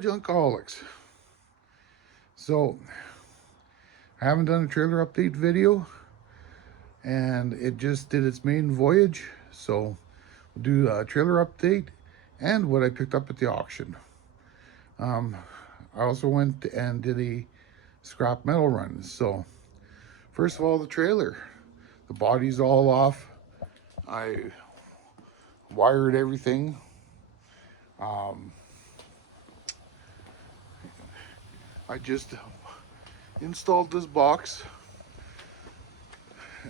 Junkaholics. So I haven't done a trailer update video, and it just did its maiden voyage, so we'll do a trailer update and what I picked up at the auction. I also went and did a scrap metal run. So first of all, the trailer, the body's all off. I wired everything. I just installed this box.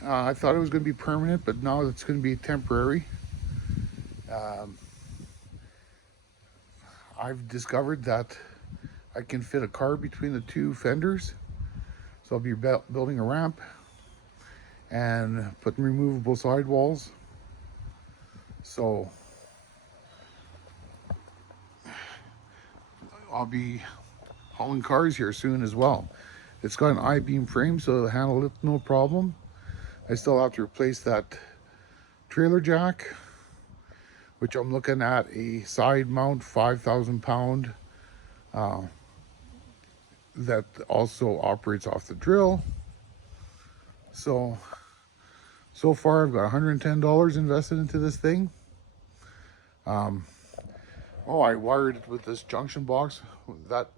I thought it was going to be permanent, but now it's going to be temporary. I've discovered that I can fit a car between the two fenders. So I'll be building a ramp and putting removable sidewalls. So I'll be hauling cars here soon as well. It's got an I-beam frame, so it'll handle it no problem. I still have to replace that trailer jack, which I'm looking at a side mount 5,000 pound that also operates off the drill. So far I've got $110 invested into this thing. Oh, I wired it with this Junction box.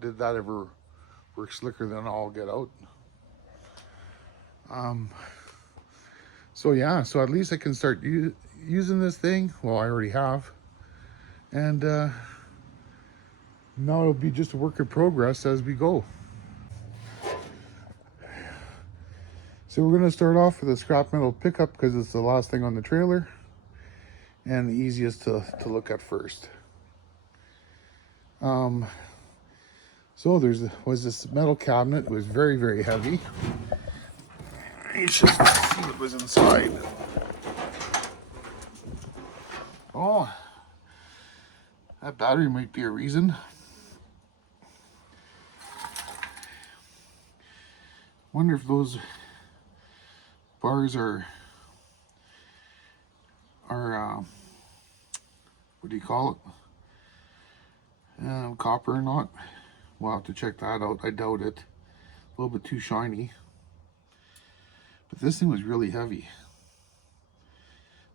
Did that ever work slicker than all get out? So yeah, so at least I can start using this thing. Well, I already have. And now it'll be just a work in progress as we go. So we're going to start off with a scrap metal pickup because it's the last thing on the trailer and the easiest to look at first. So was this metal cabinet. It was very, very heavy. You should see what was inside. Oh, that battery might be a reason. Wonder if those bars are what do you call it? Copper or not? We'll have to check that out. I doubt it. A little bit too shiny. But this thing was really heavy.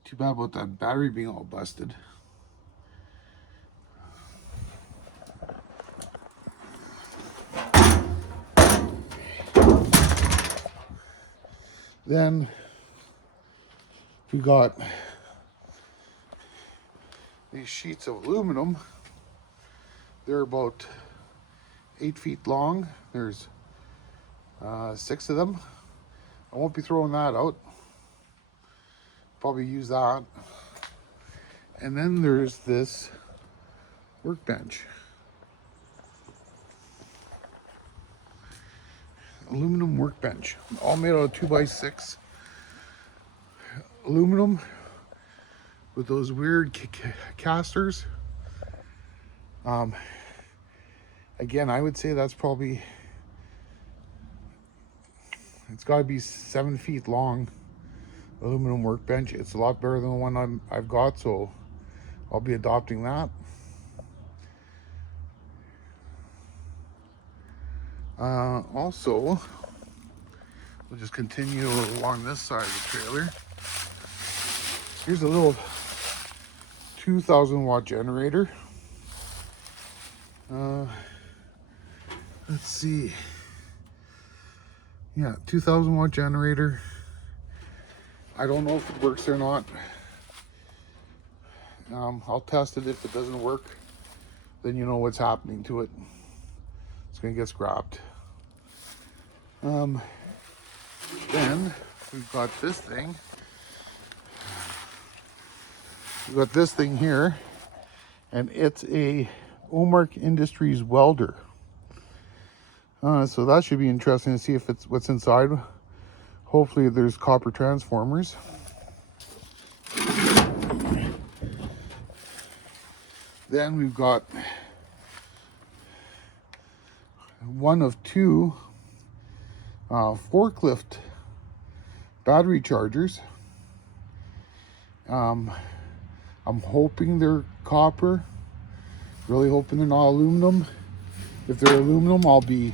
Too bad about that battery being all busted. Then we got these sheets of aluminum. They're about 8 feet long. There's 6 of them. I won't be throwing that out. Probably use that. And then there's this workbench. Aluminum workbench. All made out of 2x6 aluminum with those weird casters. Again, I would say that's probably, it's got to be 7 feet long aluminum workbench. It's a lot better than the one I've got, so I'll be adopting that. Also, we'll just continue along this side of the trailer. Here's a little 2,000 watt generator. Let's see. Yeah, 2,000 watt generator. I don't know if it works or not. I'll test it. If it doesn't work, then you know what's happening to it. It's gonna get scrapped. Then we've got this thing. We've got this thing here, and it's a Omark Industries welder. So that should be interesting to see if it's what's inside. Hopefully there's copper transformers. Then we've got one of 2 forklift battery chargers. I'm hoping they're copper, really hoping they're not aluminum. If they're aluminum, I'll be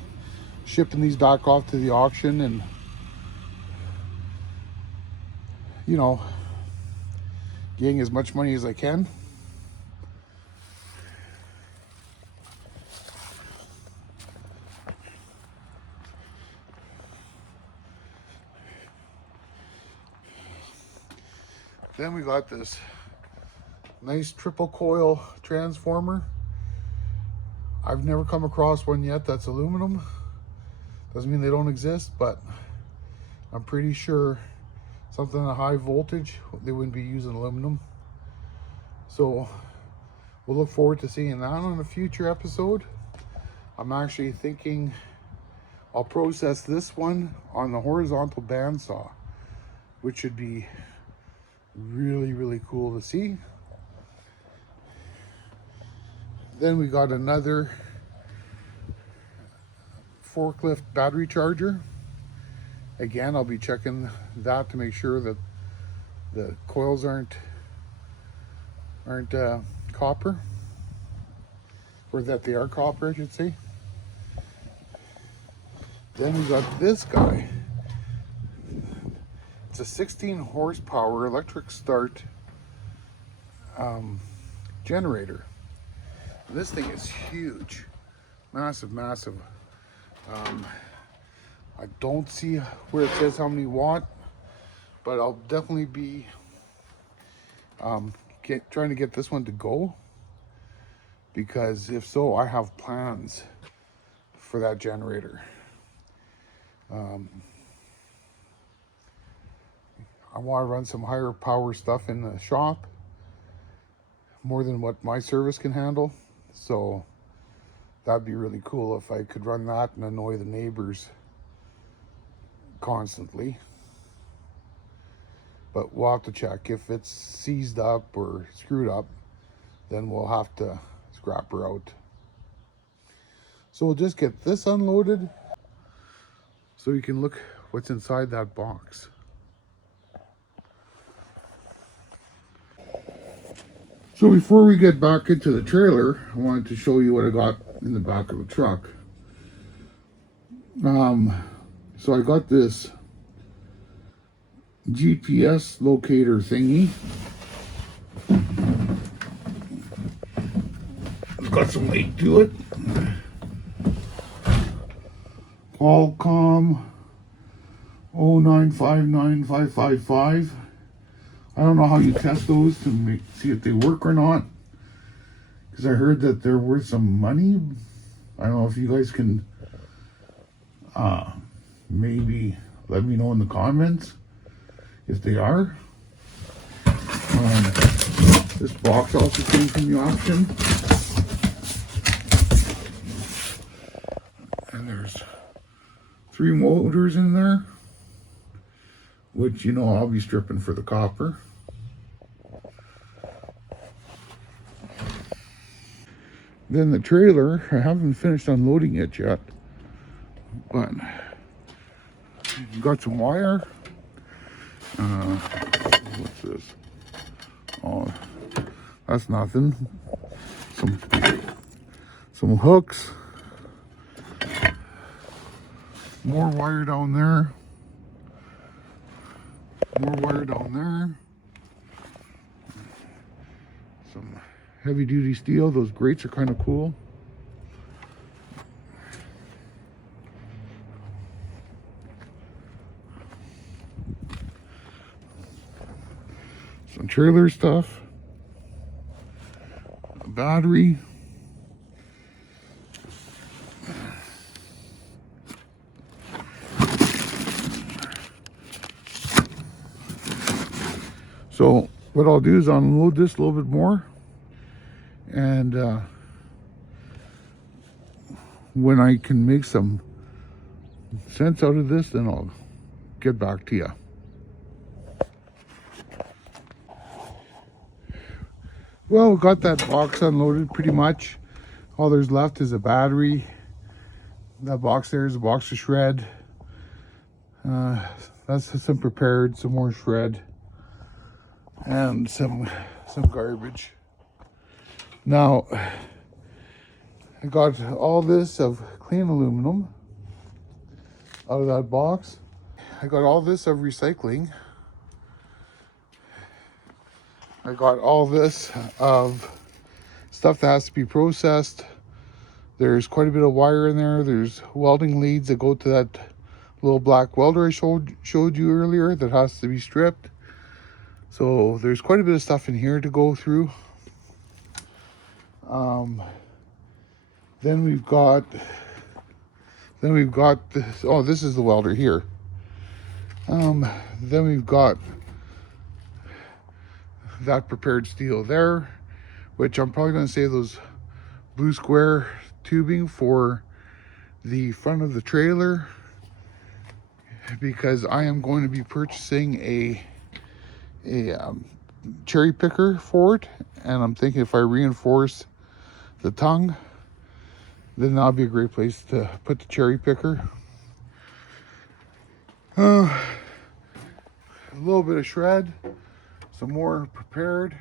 shipping these back off to the auction and, you know, getting as much money as I can. Then we got this nice triple coil transformer. I've never come across one yet that's aluminum. Doesn't mean they don't exist, but I'm pretty sure something at high voltage, they wouldn't be using aluminum. So we'll look forward to seeing that on a future episode. I'm actually thinking I'll process this one on the horizontal bandsaw, which should be really cool to see. Then we got another forklift battery charger. Again, I'll be checking that to make sure that the coils aren't copper, or that they are copper, I should say. Then we got this guy. It's a 16 horsepower electric start generator. This thing is huge, massive. I don't see where it says how many watt, but I'll definitely be trying to get this one to go, because if so, I have plans for that generator. I want to run some higher power stuff in the shop, more than what my service can handle. So that'd be really cool if I could run that and annoy the neighbors constantly. But we'll have to check. If it's seized up or screwed up, then we'll have to scrap her out. So we'll just get this unloaded so you can look what's inside that box. So before we get back into the trailer, I wanted to show you what I got in the back of the truck. So I got this GPS locator thingy. It's got some weight to it. Qualcomm 0959555. I don't know how you test those to see if they work or not, because I heard that they're worth some money. I don't know if you guys can maybe let me know in the comments if they are. This box also came from the auction, and there's 3 motors in there, which, you know, I'll be stripping for the copper. Then the trailer, I haven't finished unloading it yet, but got some wire. What's this? Oh, that's nothing. Some hooks. More wire down there. More wire down there. Some heavy duty steel. Those grates are kind of cool. Some trailer stuff. A battery. So what I'll do is unload this a little bit more, and when I can make some sense out of this, then I'll get back to you. Well, got that box unloaded pretty much. All there's left is a battery. That box there is a box of shred. That's some prepared, some more shred, and some garbage. Now, I got all this of clean aluminum out of that box. I got all this of recycling. I got all this of stuff that has to be processed. There's quite a bit of wire in there. There's welding leads that go to that little black welder I showed you earlier that has to be stripped. So there's quite a bit of stuff in here to go through. Then we've got this. Oh, this is the welder here. Then we've got that prepared steel there, which I'm probably going to save those blue square tubing for the front of the trailer, because I am going to be purchasing a cherry picker for it, and I'm thinking if I reinforce the tongue, then that'll be a great place to put the cherry picker. A little bit of shred, some more prepared,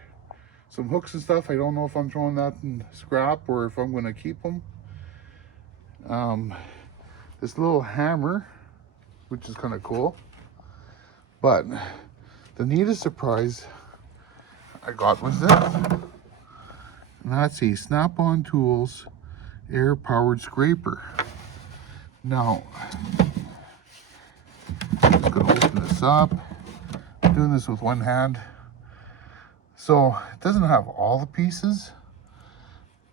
some hooks and stuff. I don't know if I'm throwing that in scrap or if I'm going to keep them. This little hammer, which is kind of cool. But the neatest surprise I got was this. And that's a Snap-on Tools air-powered scraper. Now, I'm just going to open this up. I'm doing this with one hand. So it doesn't have all the pieces,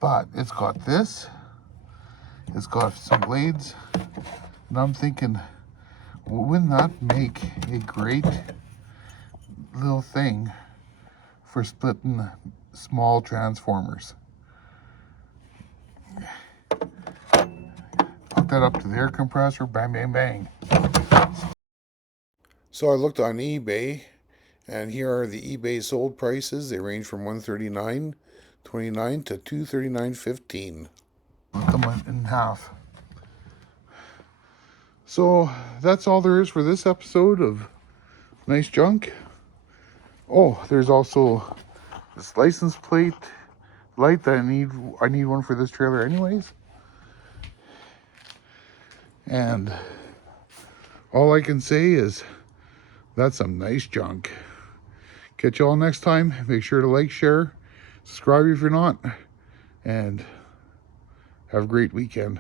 but it's got this. It's got some blades. And I'm thinking, wouldn't that make a great little thing for splitting small transformers? Hook that up to the air compressor, bang, bang, bang. So I looked on eBay, and here are the eBay sold prices. They range from $139.29 to $239.15. Cut them in half. So that's all there is for this episode of Nice Junk. Oh, there's also this license plate light that I need one for this trailer anyways. And all I can say is that's some nice junk. Catch y'all next time. Make sure to like, share, subscribe if you're not, and have a great weekend.